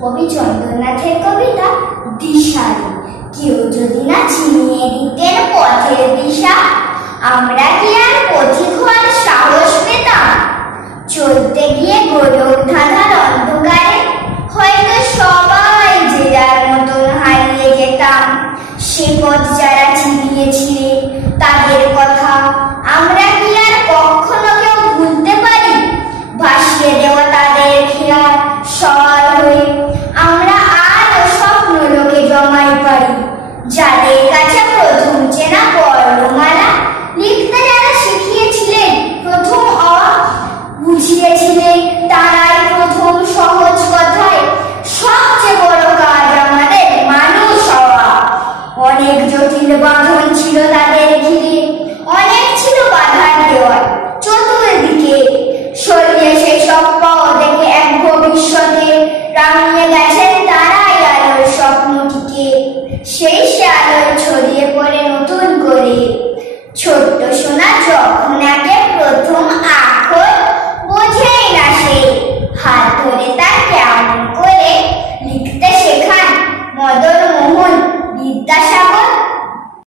কবি চন্দ্রনাথের কবিতা দিশারি। কেউ যদি না চিনিয়ে দিতেন পথের দিশা, আমরা কি আর পথিক হওয়ার সাহস পেতাম? চলতে গিয়ে গোলক ধাঁধার অন্ধকারে হয়তো সবাই যে যার মতন হারিয়ে যেতাম। সে পথ যারা চিনিয়েছিলে তাদের কথা আমরা কি আর কখনো কেউ ভুলতে পারি? ভাসিয়ে দেওয়া তাদের খেয়াল সওয়াল হয়ে আমরা আরো স্বপ্ন লোকে জমাই পারি। যাদের কাছে প্রথম চেনা বর্ণমালা লিখতে যারা শিখিয়েছিলেন প্রথম অ বুঝিয়েছিলেন, তারাই প্রথম সহজ কথায় সবচেয়ে বড় কাজ আমাদের মানুষ হওয়া। অনেক জটিল বাঁধন ছিল তাদের ঘিরে, অনেক ছিল বাধার দেওয়াল চতুর্দিকে। সরিয়ে সেই সব পথ দেখে এক ভবিষ্যতে রাঙিয়ে গেছেন তারাই আলোর স্বপ্নটিকে। সেই